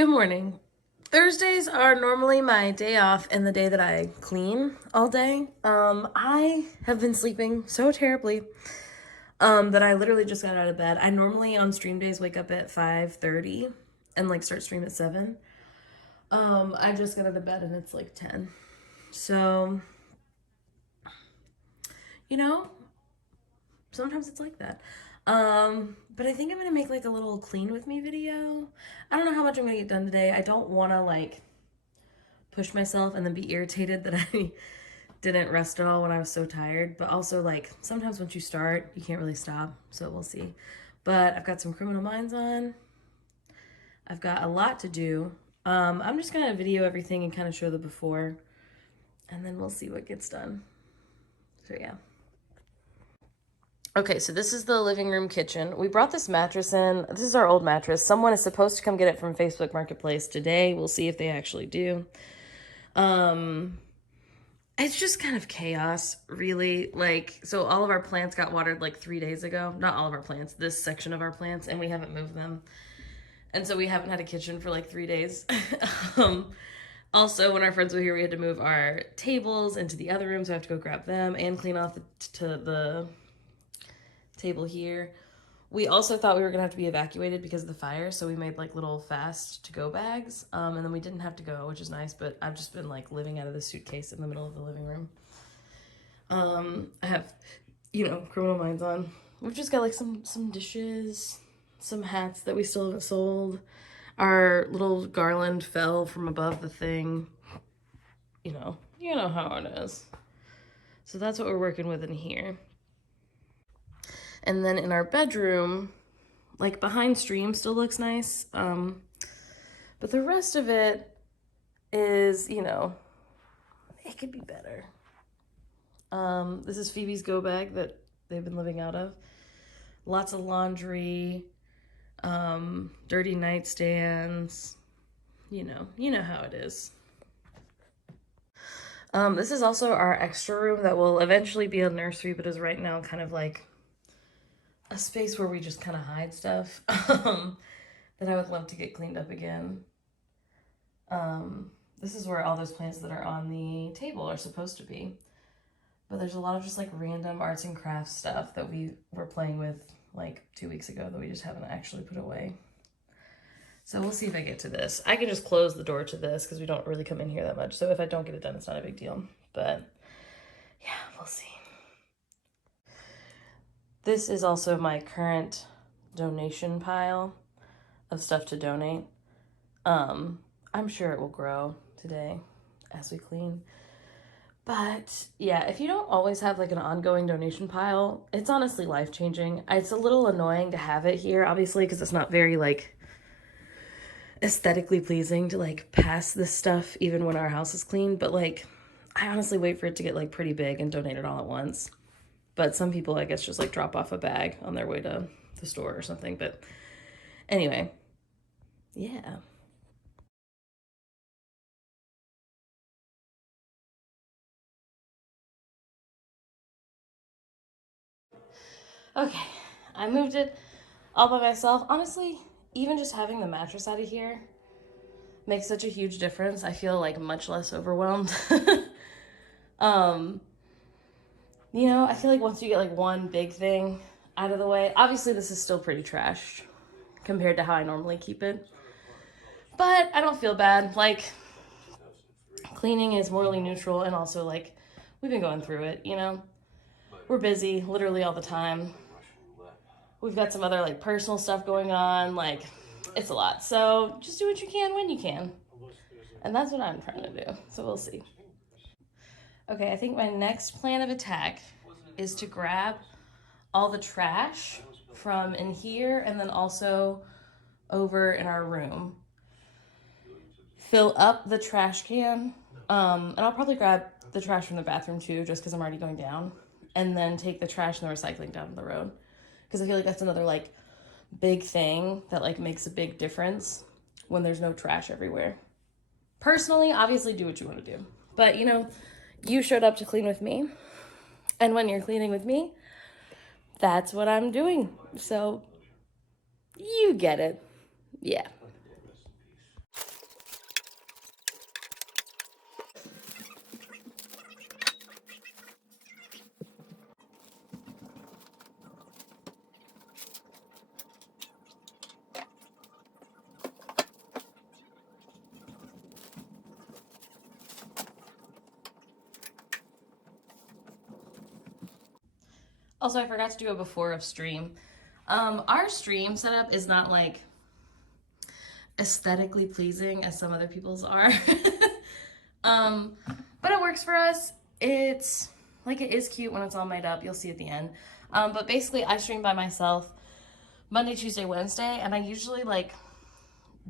Good morning. Thursdays are normally my day off and the day that I clean all day. I have been sleeping so terribly that I literally just got out of bed. I normally on stream days wake up at 5:30 and like start stream at 7. I just got out of bed and it's like 10. So, you know, sometimes it's like that. But I think I'm gonna make like a little clean with me video. I don't know how much I'm gonna get done today. I don't wanna like push myself and then be irritated that I didn't rest at all when I was so tired. But also, like, sometimes once you start, you can't really stop. So we'll see. But I've got some Criminal Minds on. I've got a lot to do. I'm just going to video everything and kind of show the before. And then we'll see what gets done. So, yeah. Okay, so this is the living room kitchen. We brought this mattress in. This is our old mattress. Someone is supposed to come get it from Facebook Marketplace today. We'll see if they actually do. It's just kind of chaos, really. Like, so all of our plants got watered like 3 days ago. Not all of our plants, this section of our plants, and we haven't moved them. And so we haven't had a kitchen for like 3 days. Also, when our friends were here, we had to move our tables into the other room, so I have to go grab them and clean off the table here. We also thought we were gonna have to be evacuated because of the fire, so we made like little fast to go bags, and then we didn't have to go, which is nice. But I've just been like living out of the suitcase in the middle of the living room. I have, Criminal Minds on. We've just got like some dishes, some hats that we still haven't sold. Our little garland fell from above the thing. You know how it is. So that's what we're working with in here. And then in our bedroom, like behind stream still looks nice. But the rest of it is, it could be better. This is Phoebe's go bag that they've been living out of. Lots of laundry, dirty nightstands. You know how it is. This is also our extra room that will eventually be a nursery, but is right now kind of like a space where we just kind of hide stuff that I would love to get cleaned up again. This is where all those plants that are on the table are supposed to be. But there's a lot of just like random arts and crafts stuff that we were playing with like 2 weeks ago that we just haven't actually put away. So we'll see if I get to this. I can just close the door to this because we don't really come in here that much. So if I don't get it done, it's not a big deal. But yeah, we'll see. This is also my current donation pile of stuff to donate. I'm sure it will grow today as we clean. But yeah, if you don't always have like an ongoing donation pile, it's honestly life-changing. It's a little annoying to have it here, obviously, because it's not very like aesthetically pleasing to like pass this stuff even when our house is clean. But like, I honestly wait for it to get like pretty big and donate it all at once. But some people, I guess, just like drop off a bag on their way to the store or something. But anyway, yeah. Okay, I moved it all by myself. Honestly, even just having the mattress out of here makes such a huge difference. I feel like much less overwhelmed. um, I feel like once you get like one big thing out of the way, obviously this is still pretty trashed compared to how I normally keep it. But I don't feel bad. Like, cleaning is morally neutral, and also like we've been going through it, We're busy literally all the time. We've got some other like personal stuff going on, like it's a lot. So just do what you can when you can. And that's what I'm trying to do. So we'll see. Okay, I think my next plan of attack is to grab all the trash from in here and then also over in our room. Fill up the trash can. And I'll probably grab the trash from the bathroom too, just because I'm already going down. And then take the trash and the recycling down the road. Because I feel like that's another like big thing that like makes a big difference when there's no trash everywhere. Personally, obviously do what you want to do. But you showed up to clean with me. And when you're cleaning with me, that's what I'm doing. So you get it. Yeah. Also, I forgot to do a before of stream. Our stream setup is not like aesthetically pleasing as some other people's are. um, but it works for us. It's like it is cute when it's all made up. You'll see at the end. But basically, I stream by myself Monday, Tuesday, Wednesday, and I usually like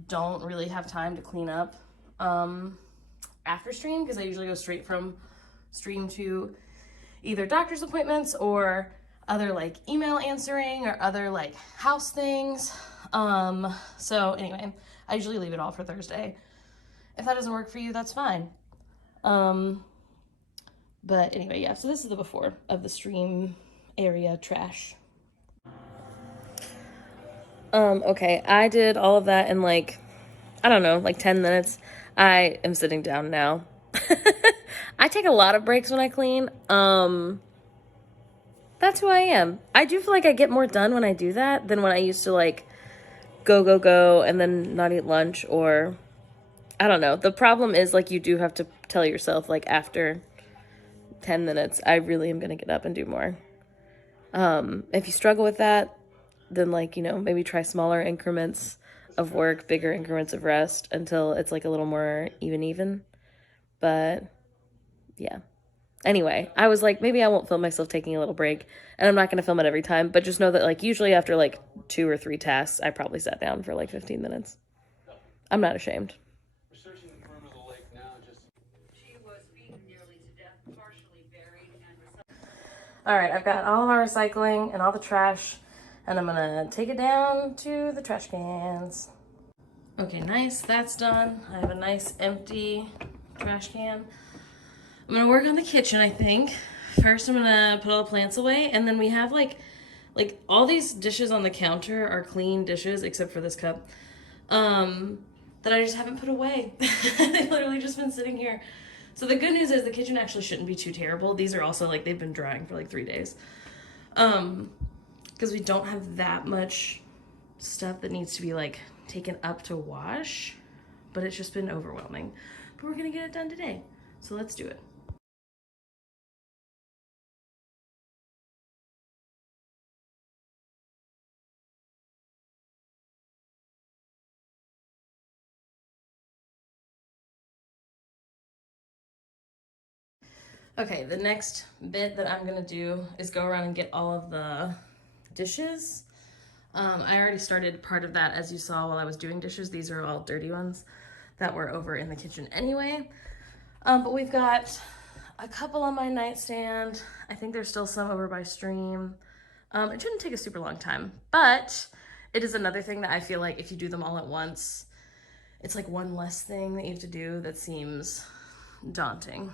don't really have time to clean up after stream because I usually go straight from stream to either doctor's appointments or other like email answering or other like house things. So anyway, I usually leave it all for Thursday. If that doesn't work for you, that's fine. But anyway, yeah, so this is the before of the stream area trash. Okay, I did all of that in like, I don't know, like 10 minutes. I am sitting down now. I take a lot of breaks when I clean. That's who I am. I do feel like I get more done when I do that than when I used to like go and then not eat lunch, or I don't know. The problem is like you do have to tell yourself like after 10 minutes I really am going to get up and do more. If you struggle with that, then like, you know, maybe try smaller increments of work, bigger increments of rest until it's like a little more even. But yeah. Anyway, I was like, maybe I won't film myself taking a little break, and I'm not going to film it every time, but just know that like usually after like 2 or 3 tasks, I probably sat down for like 15 minutes. I'm not ashamed. All right, I've got all of my recycling and all the trash, and I'm gonna take it down to the trash cans. Okay, nice, that's done. I have a nice empty trash can. I'm gonna work on the kitchen, I think. First, I'm gonna put all the plants away, and then we have like all these dishes on the counter are clean dishes except for this cup. That I just haven't put away. They've literally just been sitting here. So the good news is the kitchen actually shouldn't be too terrible. These are also like they've been drying for like 3 days. Because we don't have that much stuff that needs to be like taken up to wash, but it's just been overwhelming. But we're gonna get it done today. So let's do it. Okay, the next bit that I'm gonna do is go around and get all of the dishes. I already started part of that as you saw while I was doing dishes. These are all dirty ones that were over in the kitchen anyway. But we've got a couple on my nightstand. I think there's still some over by stream. It shouldn't take a super long time, but it is another thing that I feel like if you do them all at once, it's like one less thing that you have to do that seems daunting.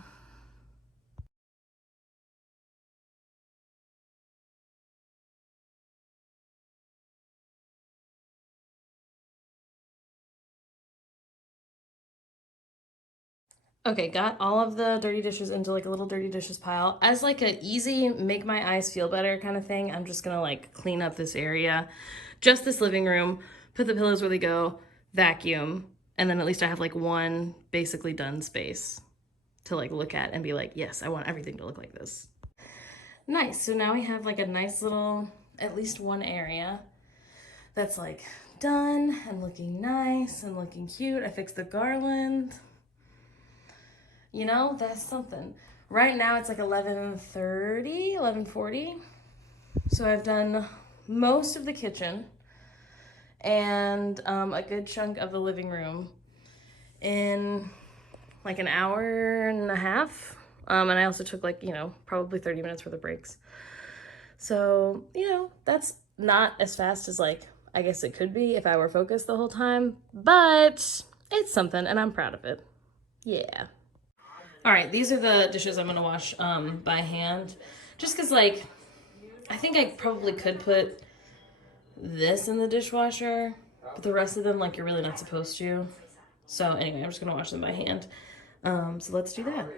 Okay, got all of the dirty dishes into like a little dirty dishes pile. As like a easy make my eyes feel better kind of thing, I'm just gonna like clean up this area, just this living room, put the pillows where they go, vacuum, and then at least I have like one basically done space to like look at and be like, yes, I want everything to look like this. Nice, so now we have like a nice little, at least one area that's like done and looking nice and looking cute. I fixed the garland. You know, that's something. Right now it's like 11:30, 11:40. So I've done most of the kitchen and a good chunk of the living room in like an hour and a half. And I also took like, you know, probably 30 minutes for the breaks. So, you know, that's not as fast as like I guess it could be if I were focused the whole time, but it's something and I'm proud of it. Yeah. All right, these are the dishes I'm gonna wash by hand. Just cause like, I think I probably could put this in the dishwasher, but the rest of them like you're really not supposed to. So anyway, I'm just gonna wash them by hand. So let's do that.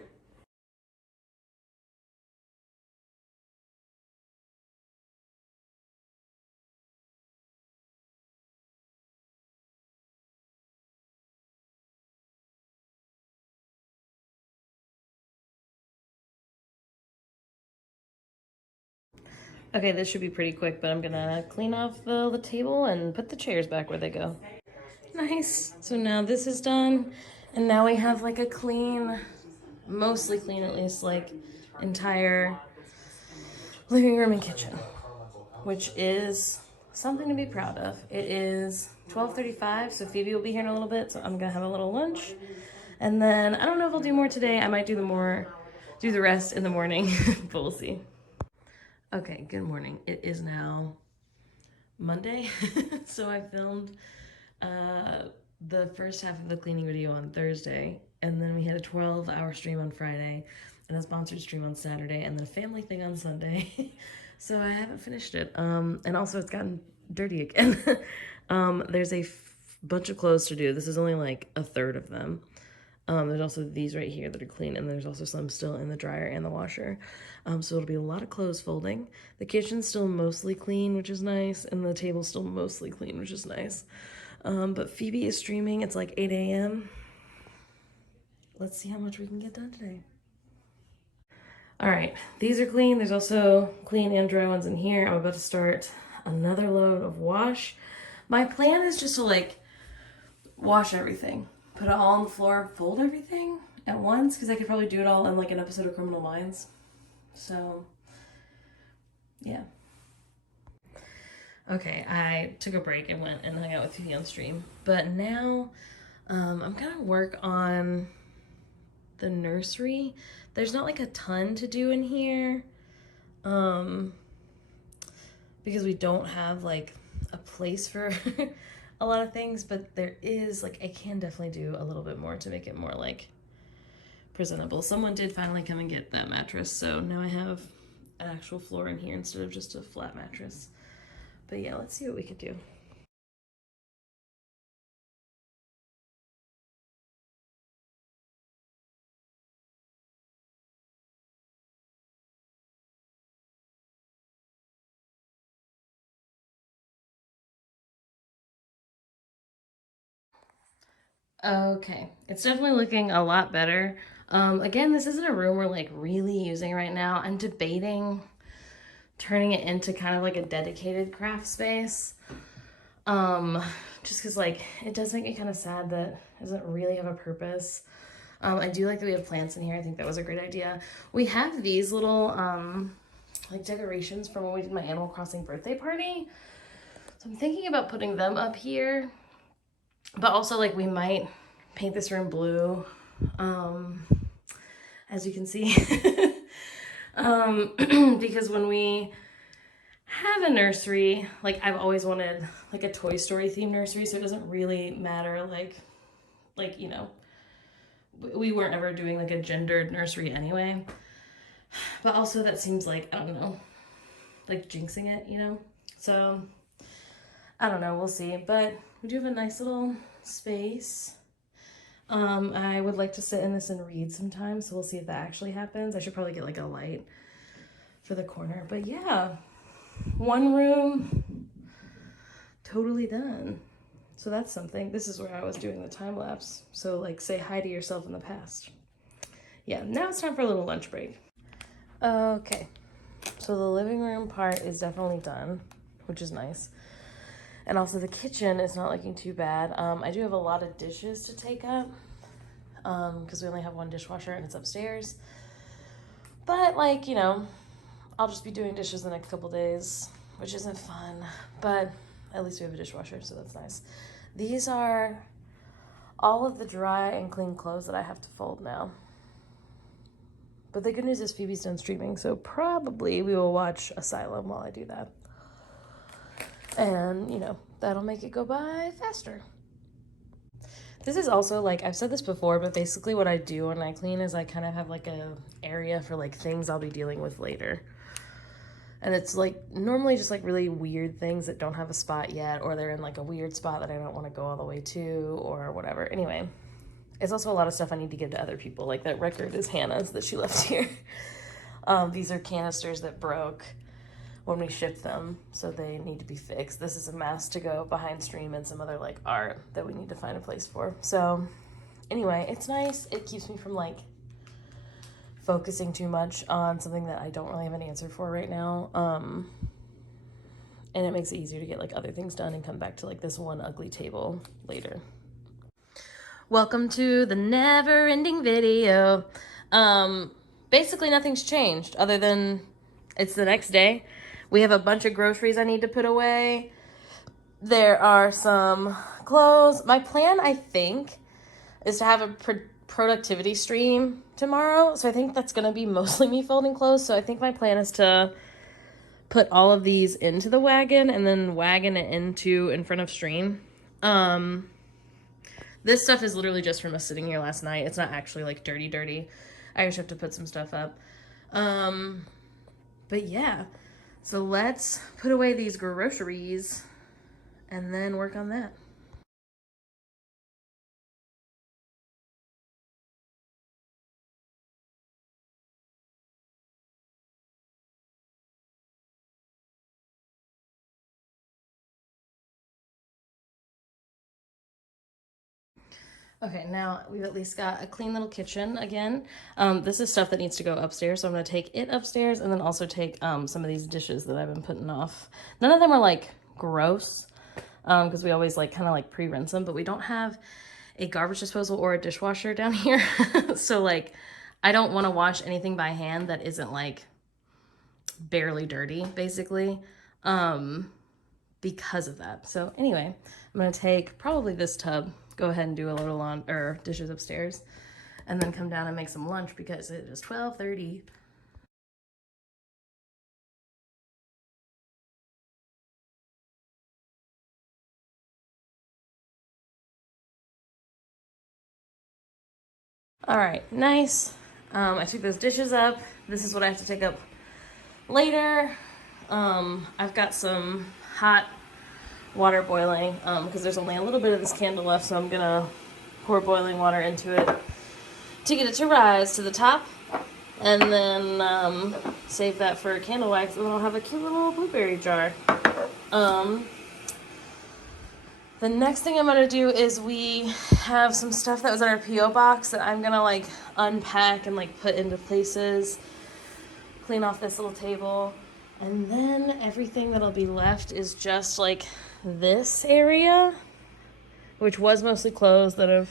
Okay, this should be pretty quick, but I'm gonna clean off the table and put the chairs back where they go. Nice. So now this is done, and now we have like a clean, mostly clean at least, like entire living room and kitchen, which is something to be proud of. It is 12:35, so Phoebe will be here in a little bit, so I'm gonna have a little lunch. And then I don't know if I'll do more today. I might do the rest in the morning, but we'll see. Okay, good morning. It is now Monday, so I filmed the first half of the cleaning video on Thursday, and then we had a 12-hour stream on Friday, and a sponsored stream on Saturday, and then a family thing on Sunday. So I haven't finished it. And also it's gotten dirty again. There's a bunch of clothes to do. This is only like a third of them. There's also these right here that are clean, and there's also some still in the dryer and the washer. So it'll be a lot of clothes folding. The kitchen's still mostly clean, which is nice, and the table's still mostly clean, which is nice. But Phoebe is streaming. It's like 8 a.m. Let's see how much we can get done today. All right, these are clean. There's also clean and dry ones in here. I'm about to start another load of wash. My plan is just to like wash everything, put it all on the floor, fold everything at once, because I could probably do it all in like an episode of Criminal Minds. So, yeah. Okay, I took a break and went and hung out with Phoebe on stream. But now I'm gonna work on the nursery. There's not like a ton to do in here because we don't have like a place for a lot of things, but there is like, I can definitely do a little bit more to make it more like presentable. Someone did finally come and get that mattress, so now I have an actual floor in here instead of just a flat mattress. But yeah, let's see what we could do. Okay, it's definitely looking a lot better. Again, this isn't a room we're like really using right now. I'm debating turning it into kind of like a dedicated craft space. Just because like it does make me kind of sad that it doesn't really have a purpose. I do like that we have plants in here. I think that was a great idea. We have these little like decorations from when we did my Animal Crossing birthday party. So I'm thinking about putting them up here. But also like we might paint this room blue, as you can see. Because when we have a nursery, like I've always wanted like a Toy Story themed nursery, so it doesn't really matter like you know, we weren't ever doing like a gendered nursery anyway. But also that seems like, I don't know, like jinxing it, you know? So I don't know, we'll see. But we do have a nice little space. I would like to sit in this and read sometime, so we'll see if that actually happens. I should probably get like a light for the corner. But yeah, one room totally done. So that's something. This is where I was doing the time lapse. So like say hi to yourself in the past. Yeah, now it's time for a little lunch break. Okay, so the living room part is definitely done, which is nice. And also the kitchen is not looking too bad. I do have a lot of dishes to take up because we only have one dishwasher and it's upstairs. But like, you know, I'll just be doing dishes the next couple days, which isn't fun, but at least we have a dishwasher, so that's nice. These are all of the dry and clean clothes that I have to fold now. But the good news is Phoebe's done streaming, so probably we will watch Asylum while I do that. And, you know, that'll make it go by faster. This is also, like, I've said this before, but basically what I do when I clean is I kind of have, like, a area for, like, things I'll be dealing with later. And it's, like, normally just, like, really weird things that don't have a spot yet, or they're in, like, a weird spot that I don't want to go all the way to, or whatever. Anyway, it's also a lot of stuff I need to give to other people. Like, that record is Hannah's that she left here. These are canisters that broke when we shipped them, so they need to be fixed. This is a mask to go behind stream and some other like art that we need to find a place for. So anyway, it's nice. It keeps me from like focusing too much on something that I don't really have an answer for right now. And it makes it easier to get like other things done and come back to like this one ugly table later. Welcome to the never-ending video. Basically nothing's changed other than it's the next day. We have a bunch of groceries I need to put away. There are some clothes. My plan, I think, is to have a productivity stream tomorrow. So I think that's going to be mostly me folding clothes. So I think my plan is to put all of these into the wagon and then wagon it into in front of stream. This stuff is literally just from us sitting here last night. It's not actually like dirty. I just have to put some stuff up. But yeah, so let's put away these groceries and then work on that. Okay, now we've at least got a clean little kitchen again. This is stuff that needs to go upstairs, so I'm gonna take it upstairs and then also take some of these dishes that I've been putting off. None of them are like gross, because we always like kind of like pre-rinse them, but we don't have a garbage disposal or a dishwasher down here. So like, I don't want to wash anything by hand that isn't like barely dirty, basically, because of that. So anyway, I'm gonna take probably this tub, go ahead and do a little dishes upstairs, and then come down and make some lunch because it is 12:30. All right, nice. I took those dishes up. This is what I have to take up later. I've got some hot water boiling because there's only a little bit of this candle left, so I'm gonna pour boiling water into it to get it to rise to the top, and then save that for candle wax, and then I'll have a cute little blueberry jar. The next thing I'm gonna do is we have some stuff that was in our P.O. box that I'm gonna like unpack and like put into places, clean off this little table, and then everything that'll be left is just like this area, which was mostly clothes that have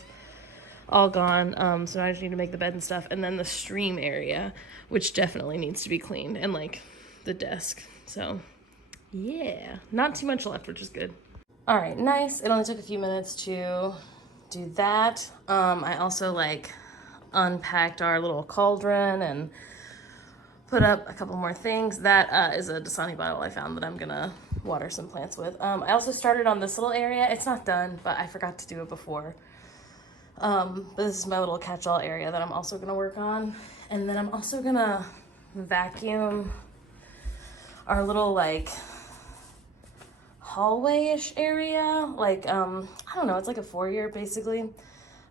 all gone. So now I just need to make the bed and stuff, and then the stream area, which definitely needs to be cleaned, and like the desk. So yeah, not too much left, which is good. All right, nice. It only took a few minutes to do that. I also like unpacked our little cauldron and put up a couple more things. That is a Dasani bottle I found that I'm gonna water some plants with. I also started on this little area. It's not done, but I forgot to do it before. But this is my little catch-all area that I'm also gonna work on. And then I'm also gonna vacuum our little like hallway-ish area. Like, I don't know, it's like a foyer basically.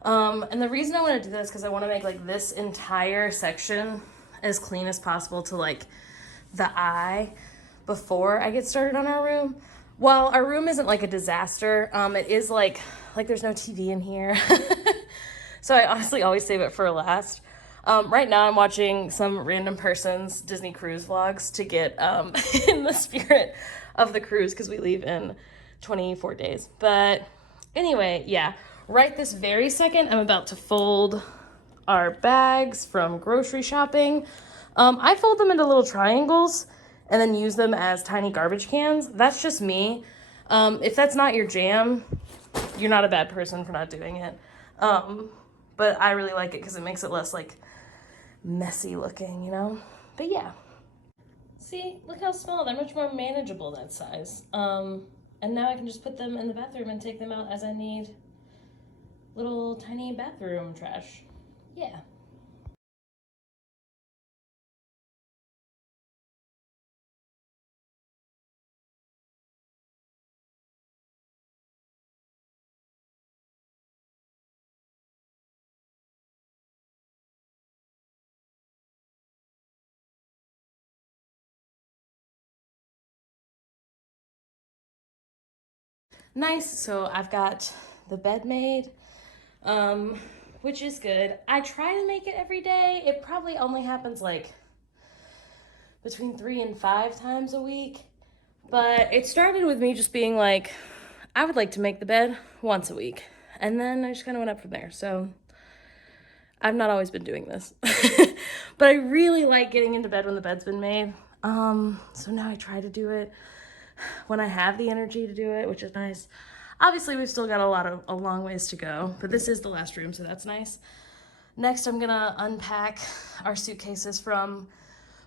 And the reason I want to do this is because I want to make like this entire section as clean as possible to like the eye before I get started on our room. While our room isn't like a disaster, it is like there's no TV in here. So I honestly always save it for last. Right now I'm watching some random person's Disney cruise vlogs to get in the spirit of the cruise because we leave in 24 days. But anyway, yeah, right this very second I'm about to fold our bags from grocery shopping. I fold them into little triangles and then use them as tiny garbage cans. That's just me. If that's not your jam, you're not a bad person for not doing it. But I really like it because it makes it less like messy looking, you know? But yeah. See, look how small. They're much more manageable that size. And now I can just put them in the bathroom and take them out as I need little tiny bathroom trash. Yeah. Nice. So I've got the bed made, which is good. I try to make it every day. It probably only happens like between 3 and 5 times a week. But it started with me just being like, I would like to make the bed once a week. And then I just kind of went up from there. So I've not always been doing this. But I really like getting into bed when the bed's been made. So now I try to do it when I have the energy to do it, which is nice. Obviously, we've still got a long ways to go, but this is the last room, so that's nice. Next, I'm gonna unpack our suitcases from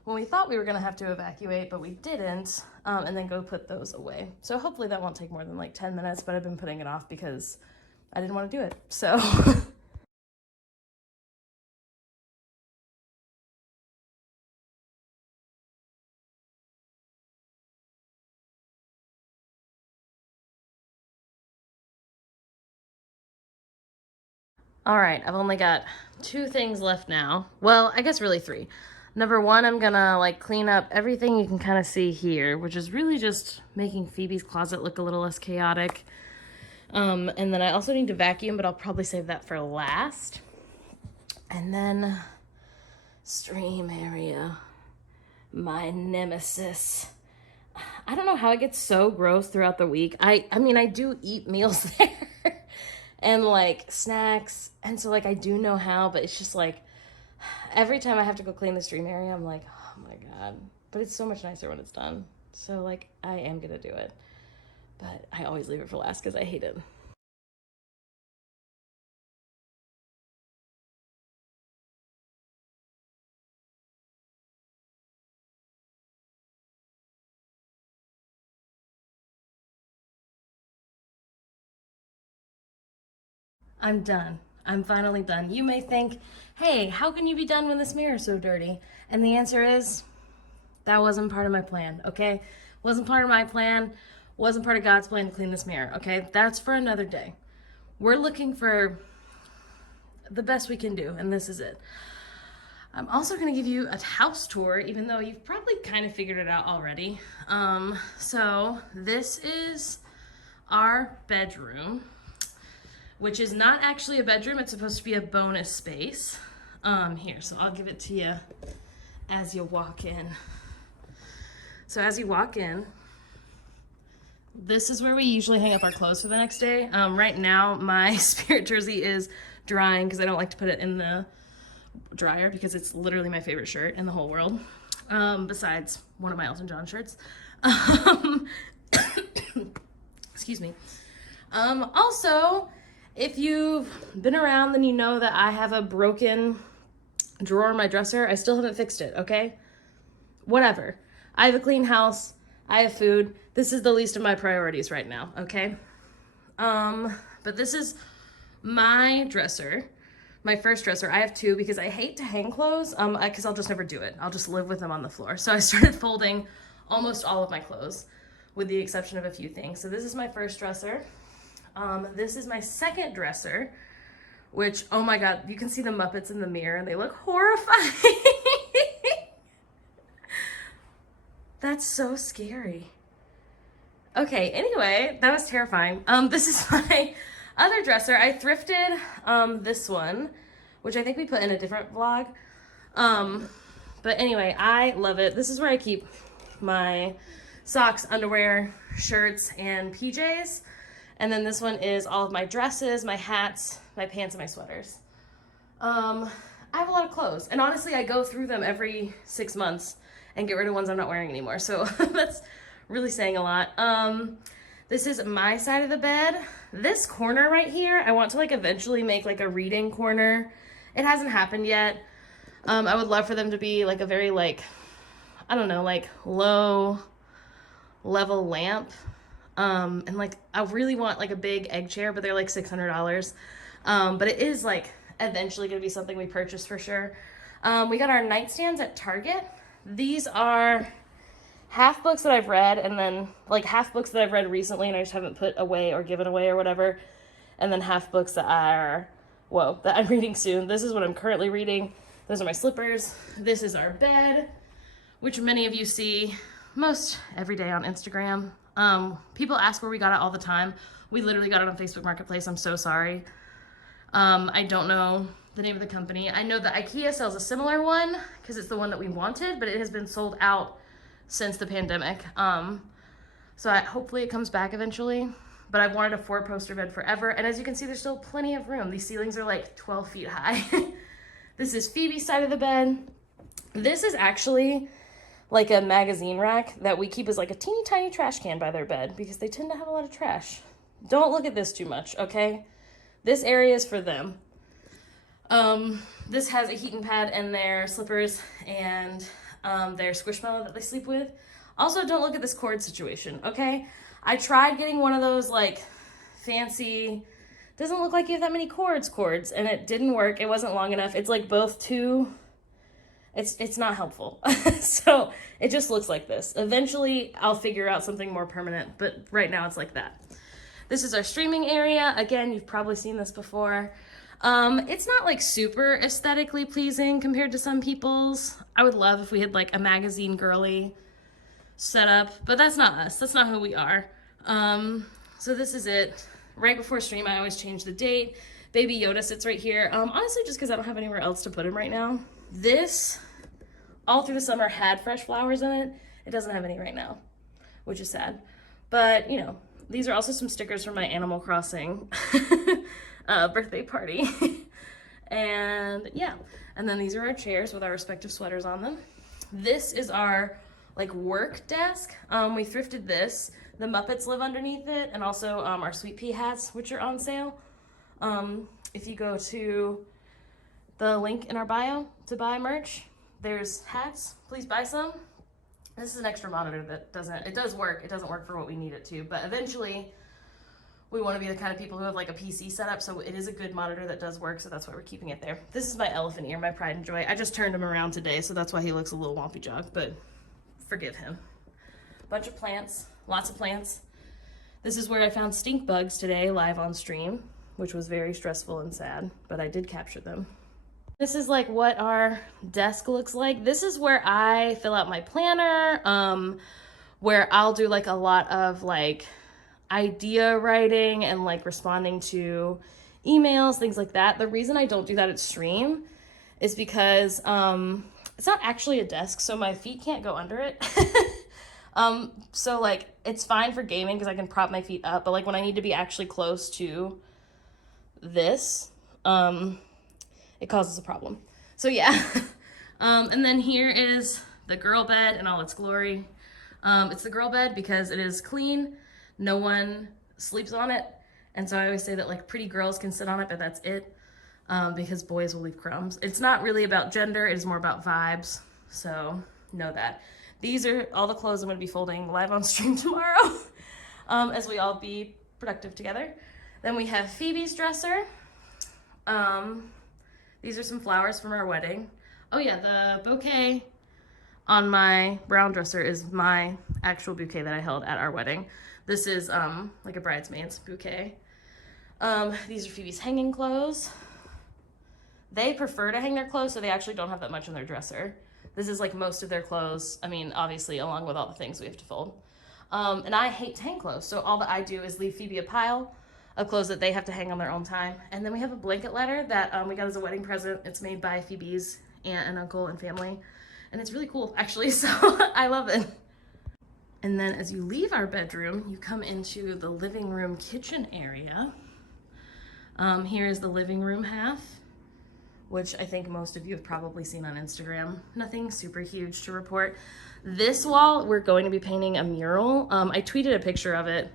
when we thought we were gonna have to evacuate, but we didn't, and then go put those away. So hopefully that won't take more than like 10 minutes, but I've been putting it off because I didn't want to do it, so. All right, I've only got 2 things left now. Well, I guess really 3. Number 1, I'm gonna like clean up everything you can kind of see here, which is really just making Phoebe's closet look a little less chaotic. And then I also need to vacuum, but I'll probably save that for last. And then stream area, my nemesis. I don't know how it gets so gross throughout the week. I mean, I do eat meals there. And like snacks, and so like I do know how, but it's just like every time I have to go clean the stream area, I'm like, oh my god. But it's so much nicer when it's done, so like I am gonna do it, but I always leave it for last because I hate it. I'm done. I'm finally done. You may think, hey, how can you be done when this mirror is so dirty? And the answer is, that wasn't part of my plan, okay? Wasn't part of my plan, wasn't part of God's plan to clean this mirror, okay? That's for another day. We're looking for the best we can do, and this is it. I'm also gonna give you a house tour, even though you've probably kind of figured it out already. So this is our bedroom, which is not actually a bedroom. It's supposed to be a bonus space. Here, so I'll give it to you as you walk in. So as you walk in, this is where we usually hang up our clothes for the next day. Right now, my spirit jersey is drying because I don't like to put it in the dryer because it's literally my favorite shirt in the whole world, besides one of my Elton John shirts. Excuse me. Also, if you've been around, then you know that I have a broken drawer in my dresser. I still haven't fixed it, okay? Whatever. I have a clean house. I have food. This is the least of my priorities right now, okay? But this is my dresser, my first dresser. I have 2 because I hate to hang clothes, because I'll just never do it. I'll just live with them on the floor. So I started folding almost all of my clothes, with the exception of a few things. So this is my first dresser. This is my second dresser, which, oh my god, you can see the Muppets in the mirror and they look horrifying. That's so scary. Okay, anyway, that was terrifying. This is my other dresser. I thrifted this one, which I think we put in a different vlog. But anyway, I love it. This is where I keep my socks, underwear, shirts, and PJs. And then this one is all of my dresses, my hats, my pants, and my sweaters. I have a lot of clothes. And honestly, I go through them every 6 months and get rid of ones I'm not wearing anymore. So that's really saying a lot. This is my side of the bed. This corner right here, I want to like eventually make like a reading corner. It hasn't happened yet. I would love for them to be like a very like, I don't know, like low level lamp. And like, I really want like a big egg chair, but they're like $600. But it is like eventually gonna be something we purchase for sure. We got our nightstands at Target. These are half books that I've read, and then like half books that I've read recently and I just haven't put away or given away or whatever. And then half books that that I'm reading soon. This is what I'm currently reading. Those are my slippers. This is our bed, which many of you see most every day on Instagram. People ask where we got it all the time. We literally got it on Facebook Marketplace. I'm so sorry. I don't know the name of the company. I know that IKEA sells a similar one because it's the one that we wanted, but it has been sold out since the pandemic. So hopefully it comes back eventually. But I've wanted a 4-poster bed forever. And as you can see, there's still plenty of room. These ceilings are like 12 feet high. This is Phoebe's side of the bed. This is actually like a magazine rack that we keep as like a teeny tiny trash can by their bed because they tend to have a lot of trash. Don't look at this too much, okay? This area is for them. This has a heating pad and their slippers and their squishmallow that they sleep with. Also, don't look at this cord situation, okay? I tried getting one of those like fancy, doesn't look like you have that many cords, and it didn't work. It wasn't long enough. It's like both too, it's not helpful. So it just looks like this. Eventually I'll figure out something more permanent, but right now it's like that. This is our streaming area. Again, you've probably seen this before. It's not like super aesthetically pleasing compared to some people's. I would love if we had like a magazine girly setup, but that's not us. That's not who we are. So this is it. Right before stream, I always change the date. Baby Yoda sits right here. Honestly, just because I don't have anywhere else to put him right now. This, all through the summer, had fresh flowers in it. It doesn't have any right now, which is sad. But, you know, these are also some stickers from my Animal Crossing birthday party. And yeah, and then these are our chairs with our respective sweaters on them. This is our like work desk. We thrifted this. The Muppets live underneath it, and also our Sweet Pea hats, which are on sale. If you go to the link in our bio to buy merch, there's hats. Please buy some. This is an extra monitor that it does work. It doesn't work for what we need it to, but eventually we want to be the kind of people who have like a PC setup, so it is a good monitor that does work, so that's why we're keeping it there. This is my elephant ear, my pride and joy. I just turned him around today, so that's why he looks a little wompy jog, but forgive him. Bunch of plants, lots of plants. This is where I found stink bugs today live on stream, which was very stressful and sad, but I did capture them. This is like what our desk looks like. This is where I fill out my planner, where I'll do like a lot of like idea writing and like responding to emails, things like that. The reason I don't do that at stream is because it's not actually a desk, so my feet can't go under it. So like it's fine for gaming because I can prop my feet up, but like when I need to be actually close to this, it causes a problem. So yeah. And then here is the girl bed in all its glory. It's the girl bed because it is clean. No one sleeps on it. And so I always say that like pretty girls can sit on it, but that's it. Because boys will leave crumbs. It's not really about gender. It is more about vibes. So know that. These are all the clothes I'm going to be folding live on stream tomorrow. As we all be productive together. Then we have Phoebe's dresser. These are some flowers from our wedding. Oh yeah, the bouquet on my brown dresser is my actual bouquet that I held at our wedding. This is like a bridesmaid's bouquet. These are Phoebe's hanging clothes. They prefer to hang their clothes, so they actually don't have that much in their dresser. This is like most of their clothes. I mean, obviously, along with all the things we have to fold. And I hate to hang clothes, so all that I do is leave Phoebe a pile of clothes that they have to hang on their own time. And then we have a blanket ladder that we got as a wedding present. It's made by Phoebe's aunt and uncle and family. And it's really cool, actually, so I love it. And then as you leave our bedroom, you come into the living room kitchen area. Here is the living room half, which I think most of you have probably seen on Instagram. Nothing super huge to report. This wall, we're going to be painting a mural. I tweeted a picture of it.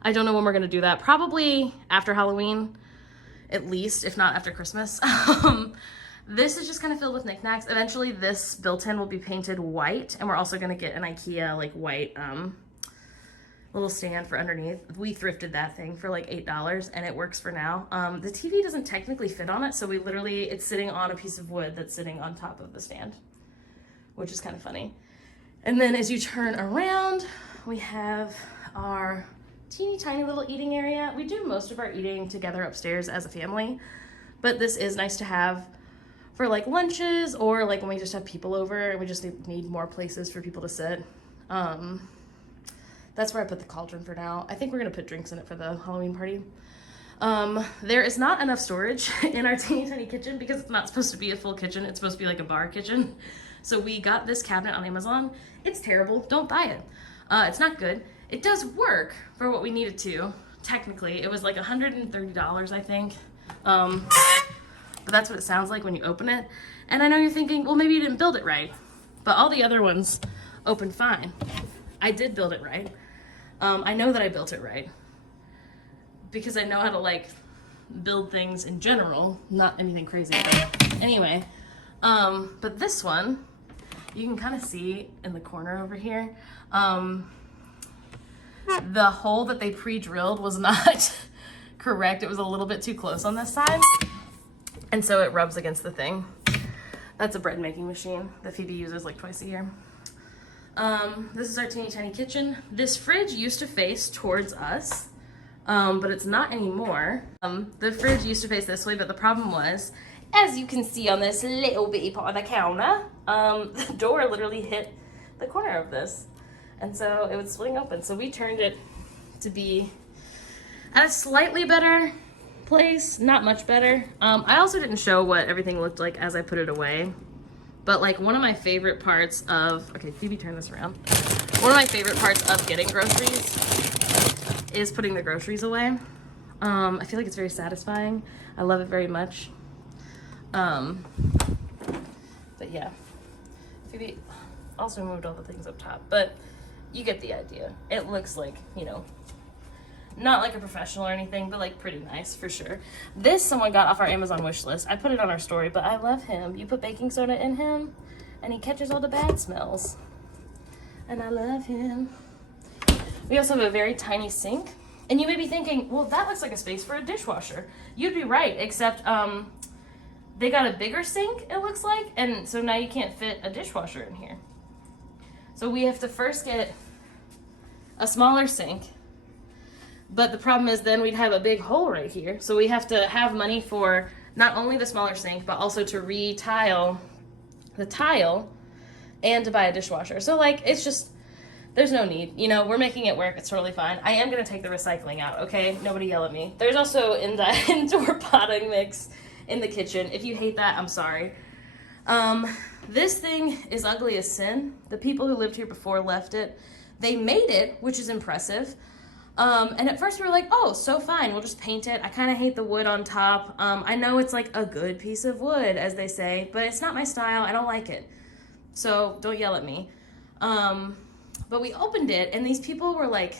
I don't know when we're gonna do that. Probably after Halloween, at least, if not after Christmas. This is just kind of filled with knickknacks. Eventually this built-in will be painted white, and we're also gonna get an IKEA like white little stand for underneath. We thrifted that thing for like $8 and it works for now. The TV doesn't technically fit on it, so it's sitting on a piece of wood that's sitting on top of the stand, which is kind of funny. And then as you turn around, we have our teeny tiny little eating area. We do most of our eating together upstairs as a family, but this is nice to have for like lunches or like when we just have people over and we just need more places for people to sit. That's where I put the cauldron for now. I think we're gonna put drinks in it for the Halloween party. There is not enough storage in our teeny tiny kitchen because it's not supposed to be a full kitchen. It's supposed to be like a bar kitchen. So we got this cabinet on Amazon. It's terrible. Don't buy it. It's not good. It does work for what we need it to. Technically, it was like $130, I think. But that's what it sounds like when you open it. And I know you're thinking, well, maybe you didn't build it right. But all the other ones open fine. I did build it right. I know that I built it right because I know how to like build things in general, not anything crazy. But anyway, but this one, you can kind of see in the corner over here, the hole that they pre-drilled was not correct. It was a little bit too close on this side. And so it rubs against the thing. That's a bread making machine that Phoebe uses like twice a year. This is our teeny tiny kitchen. This fridge used to face towards us, but it's not anymore. The fridge used to face this way, but the problem was, as you can see on this little bitty part of the counter, the door literally hit the corner of this. And so it would swing open. So we turned it to be at a slightly better place, not much better. I also didn't show what everything looked like as I put it away. But like one of my favorite parts of, okay, Phoebe, turn this around. One of my favorite parts of getting groceries is putting the groceries away. I feel like it's very satisfying. I love it very much. But yeah, Phoebe also moved all the things up top, but you get the idea. It looks like, you know, not like a professional or anything, but like pretty nice for sure. This someone got off our Amazon wish list. I put it on our story, but I love him. You put baking soda in him and he catches all the bad smells. And I love him. We also have a very tiny sink. And you may be thinking, well, that looks like a space for a dishwasher. You'd be right, except they got a bigger sink, it looks like. And so now you can't fit a dishwasher in here. So we have to first get a smaller sink. But the problem is then we'd have a big hole right here. So we have to have money for not only the smaller sink, but also to re-tile the tile and to buy a dishwasher. So like, it's just, there's no need. You know, we're making it work. It's totally fine. I am going to take the recycling out, okay? Nobody yell at me. There's also indoor potting mix in the kitchen. If you hate that, I'm sorry. This thing is ugly as sin. The people who lived here before left it. They made it, which is impressive. And at first we were like, oh, so fine, we'll just paint it. I kind of hate the wood on top. I know it's like a good piece of wood, as they say, but it's not my style. I don't like it. So don't yell at me. But we opened it, and these people were like,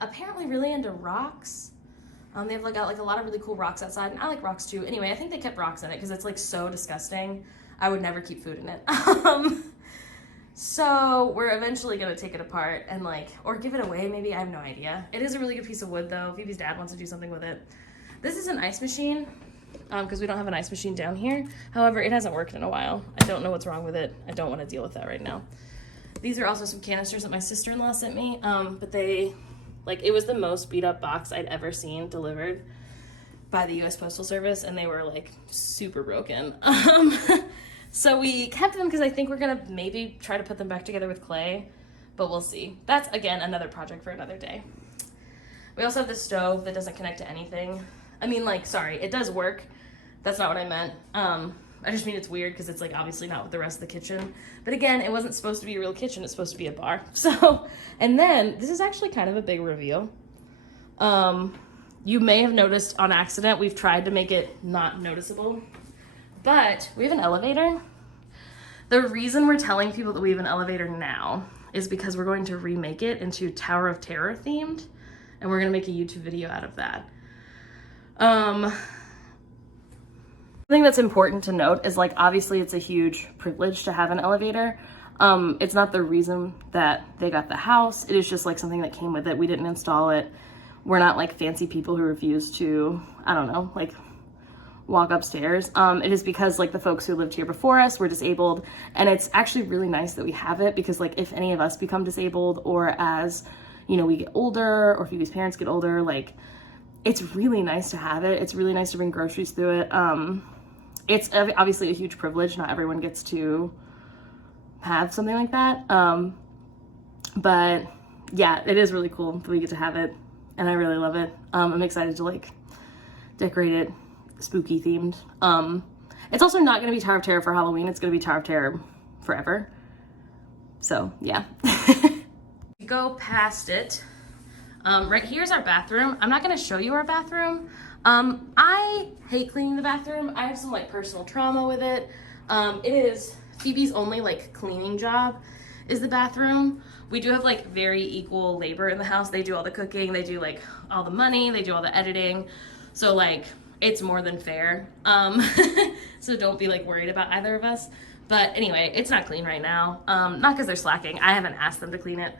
apparently really into rocks. They have got a lot of really cool rocks outside, and I like rocks too. Anyway, I think they kept rocks in it because it's like so disgusting. I would never keep food in it. So we're eventually gonna take it apart and or give it away maybe, I have no idea. It is a really good piece of wood though. Phoebe's dad wants to do something with it. This is an ice machine, because we don't have an ice machine down here. However, it hasn't worked in a while. I don't know what's wrong with it. I don't want to deal with that right now. These are also some canisters that my sister-in-law sent me, but they, it was the most beat up box I'd ever seen delivered by the US Postal Service, and they were super broken. So we kept them because I think we're gonna maybe try to put them back together with clay, but we'll see. That's, again, another project for another day. We also have this stove that doesn't connect to anything. I mean, sorry, it does work. That's not what I meant. I just mean it's weird because it's obviously not with the rest of the kitchen. But again, it wasn't supposed to be a real kitchen. It's supposed to be a bar. So, and then this is actually kind of a big reveal. You may have noticed on accident, we've tried to make it not noticeable. But we have an elevator. The reason we're telling people that we have an elevator now is because we're going to remake it into Tower of Terror themed, and we're gonna make a YouTube video out of that. Something that's important to note is obviously it's a huge privilege to have an elevator. It's not the reason that they got the house. It is just something that came with it. We didn't install it. We're not fancy people who refuse to, I don't know, walk upstairs. It is because the folks who lived here before us were disabled, and it's actually really nice that we have it because if any of us become disabled, or as we get older, or Phoebe's parents get older, it's really nice to have it. It's really nice to bring groceries through it. It's obviously a huge privilege. Not everyone gets to have something like that. But yeah, it is really cool that we get to have it, and I really love it. I'm excited to decorate it spooky themed. It's also not gonna be Tower of Terror for Halloween. It's gonna be Tower of Terror forever. So yeah. You go past it. Right here's our bathroom. I'm not gonna show you our bathroom. I hate cleaning the bathroom. I have some like personal trauma with it. It is Phoebe's only like cleaning job is the bathroom. We do have like very equal labor in the house. They do all the cooking, they do like all the money, they do all the editing. So like it's more than fair. So don't be like worried about either of us. But anyway, it's not clean right now. Not because they're slacking. I haven't asked them to clean it.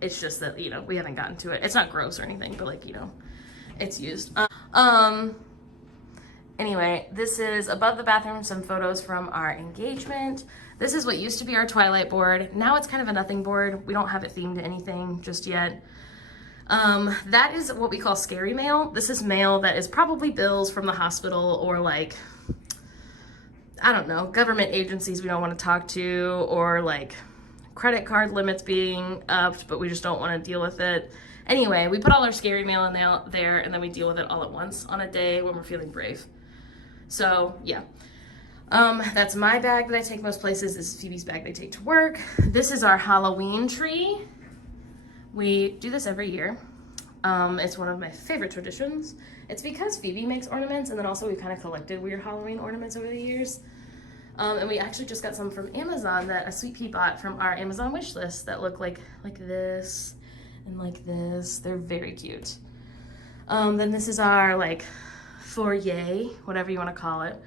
It's just that, you know, we haven't gotten to it. It's not gross or anything, but like, you know, it's used. Anyway, this is above the bathroom, some photos from our engagement. This is what used to be our Twilight board. Now it's kind of a nothing board. We don't have it themed to anything just yet. That is what we call scary mail. This is mail that is probably bills from the hospital or like, I don't know, government agencies we don't want to talk to, or like credit card limits being upped, but we just don't want to deal with it. Anyway, we put all our scary mail in there and then we deal with it all at once on a day when we're feeling brave. So yeah, that's my bag that I take most places. This is Phoebe's bag they take to work. This is our Halloween tree. We do this every year. It's one of my favorite traditions. It's because Phoebe makes ornaments, and then also we kind of collected weird Halloween ornaments over the years. And we actually just got some from Amazon that a Sweet Pea bought from our Amazon wish list that look like this and like this. They're very cute. Then this is our like foyer, whatever you want to call it.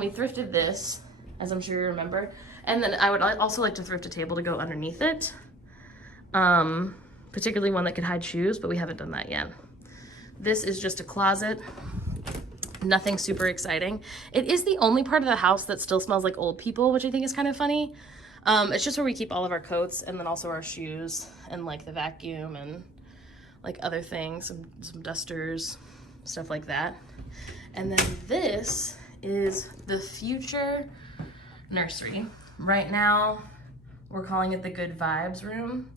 We thrifted this, as I'm sure you remember. And then I would also like to thrift a table to go underneath it. Particularly one that could hide shoes, but we haven't done that yet. This is just a closet. Nothing super exciting. It is the only part of the house that still smells like old people, which I think is kind of funny. It's just where we keep all of our coats and then also our shoes and like the vacuum and like other things, some dusters, stuff like that. And then this is the future nursery. Right now, we're calling it the Good Vibes room.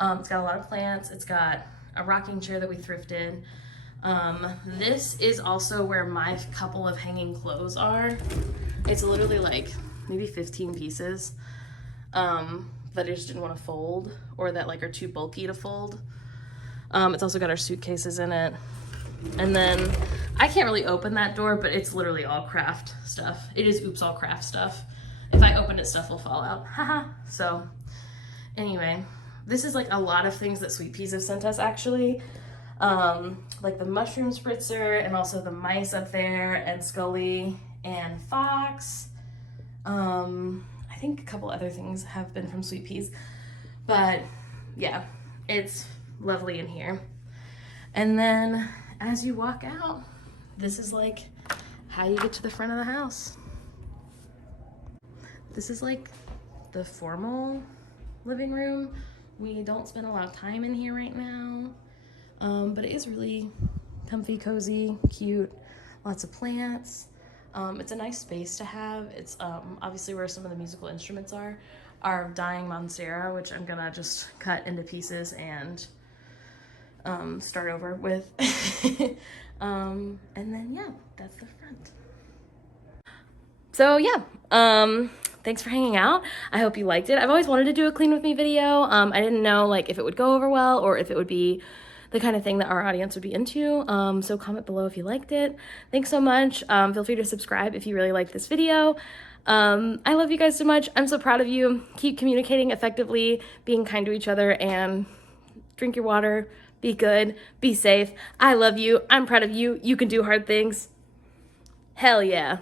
It's got a lot of plants. It's got a rocking chair that we thrifted. This is also where my couple of hanging clothes are. It's literally like maybe 15 pieces that I just didn't want to fold, or that like are too bulky to fold. It's also got our suitcases in it. And then I can't really open that door, but it's literally all craft stuff. It is oops all craft stuff. If I open it, stuff will fall out. Haha. So anyway, this is like a lot of things that Sweet Peas have sent us actually. Like the mushroom spritzer and also the mice up there and Scully and Fox. I think a couple other things have been from Sweet Peas, but yeah, it's lovely in here. And then as you walk out, this is like how you get to the front of the house. This is like the formal living room. We don't spend a lot of time in here right now, but it is really comfy, cozy, cute, lots of plants. It's a nice space to have. It's obviously where some of the musical instruments are. Our dying Monstera, which I'm gonna just cut into pieces and start over with. And then yeah, that's the front. So yeah, thanks for hanging out. I hope you liked it. I've always wanted to do a clean with me video. I didn't know like if it would go over well or if it would be the kind of thing that our audience would be into. So comment below if you liked it. Thanks so much. Feel free to subscribe if you really liked this video. I love you guys so much. I'm so proud of you. Keep communicating effectively, being kind to each other, and drink your water. Be good. Be safe. I love you. I'm proud of you. You can do hard things. Hell yeah.